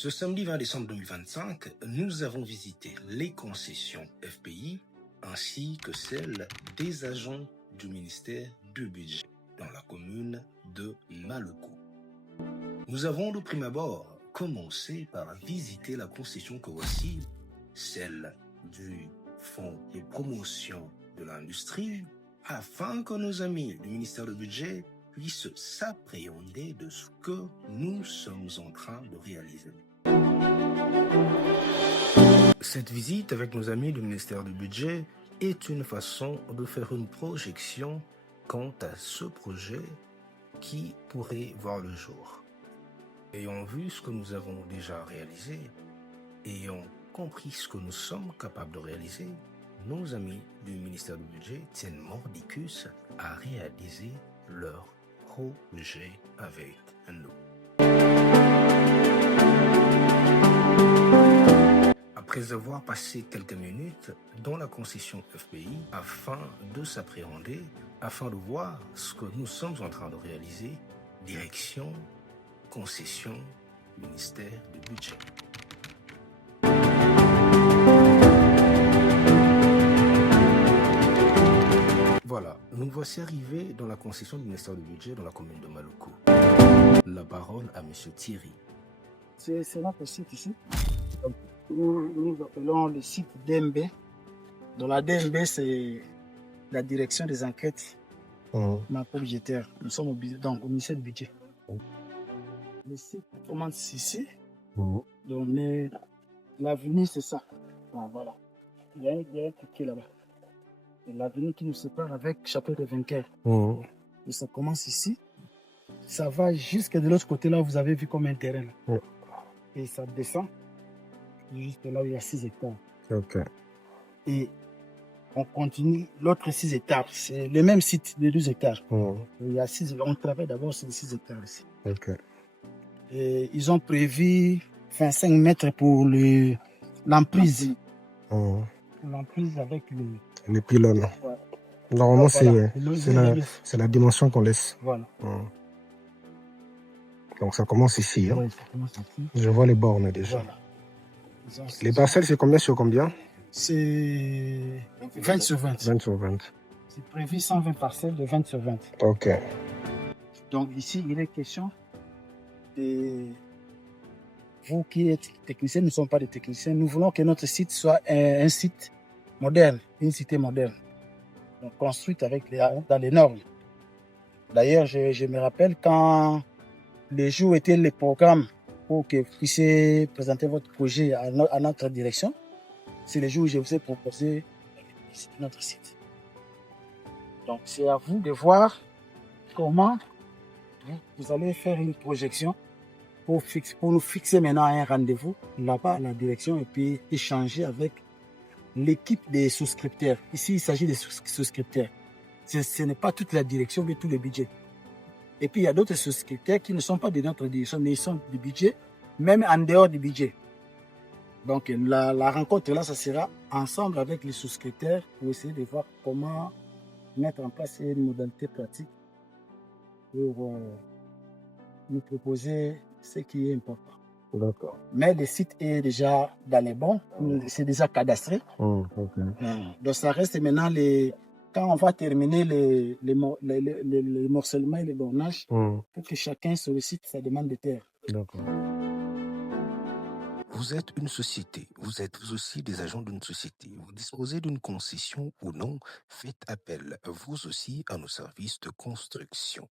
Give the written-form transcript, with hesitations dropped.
Ce samedi 20 décembre 2025, nous avons visité les concessions FPI ainsi que celles des agents du ministère du Budget dans la commune de Maleko. Nous avons de prime abord commencé par visiter la concession que voici, celle du Fonds de promotion de l'industrie, afin que nos amis du ministère du Budget puissent s'appréhender de ce que nous sommes en train de réaliser. Cette visite avec nos amis du ministère du Budget est une façon de faire une projection quant à ce projet qui pourrait voir le jour. Ayant vu ce que nous avons déjà réalisé, ayant compris ce que nous sommes capables de réaliser, nos amis du ministère du Budget tiennent mordicus à réaliser leur projet avec nous. Après avoir passé quelques minutes dans la concession FPI afin de s'appréhender, afin de voir ce que nous sommes en train de réaliser, direction, concession, ministère du Budget. Voilà, nous voici arrivés dans la concession du ministère du Budget dans la commune de Maleko. La parole à M. Thierry. C'est notre site ici. Donc, nous appelons le site DMB. Dans la DMB, c'est la direction des enquêtes macro-budgétaires. Nous sommes au ministère du Budget. Le site commence ici. Donc, l'avenue, c'est ça. Voilà. Il y a un ticket là-bas. L'avenue qui nous sépare avec Chapelle des Vainqueurs. Et ça commence ici. Ça va jusque de l'autre côté là, vous avez vu comme un terrain. Et ça descend juste là où il y a 6 hectares. Ok. Et on continue l'autre 6 hectares. C'est le même site de 12 hectares. Il y a 6, on travaille d'abord sur les 6 hectares ici. Ok. Et ils ont prévu 25 mètres pour l'emprise. L'emprise avec les pylônes. Ouais. Normalement, voilà. c'est la dimension qu'on laisse. Voilà. Donc ça commence ici. Ouais, ça commence ici. Je vois les bornes déjà. Voilà. Les parcelles, c'est combien sur combien? C'est 20 sur 20. 20 sur 20. C'est prévu 120 parcelles de 20 sur 20. Ok. Donc ici, il est question de... Vous qui êtes techniciens, nous ne sommes pas des techniciens. Nous voulons que notre site soit un site moderne, une cité moderne. Donc construite dans les normes. D'ailleurs, je me rappelle quand les jours étaient les programmes pour que vous puissiez présenter votre projet à notre direction, c'est les jours où je vous ai proposé notre site. Donc c'est à vous de voir comment vous allez faire une projection pour nous fixer maintenant un rendez-vous là-bas à la direction et puis échanger avec l'équipe des souscripteurs. Ici, il s'agit des souscripteurs. Ce n'est pas toute la direction, mais tout le budget. Et puis, il y a d'autres souscripteurs qui ne sont pas de notre direction, mais ils sont du budget, même en dehors du budget. Donc, la rencontre là, ça sera ensemble avec les souscripteurs pour essayer de voir comment mettre en place une modalité pratique pour nous proposer ce qui est important. D'accord. Mais le site est déjà dans les bons, c'est déjà cadastré. Okay. Donc ça reste maintenant quand on va terminer les morcellement et les bornages, pour que chacun sollicite sa demande de terre. D'accord. Vous êtes une société, vous êtes aussi des agents d'une société, vous disposez d'une concession ou non, faites appel vous aussi à nos services de construction.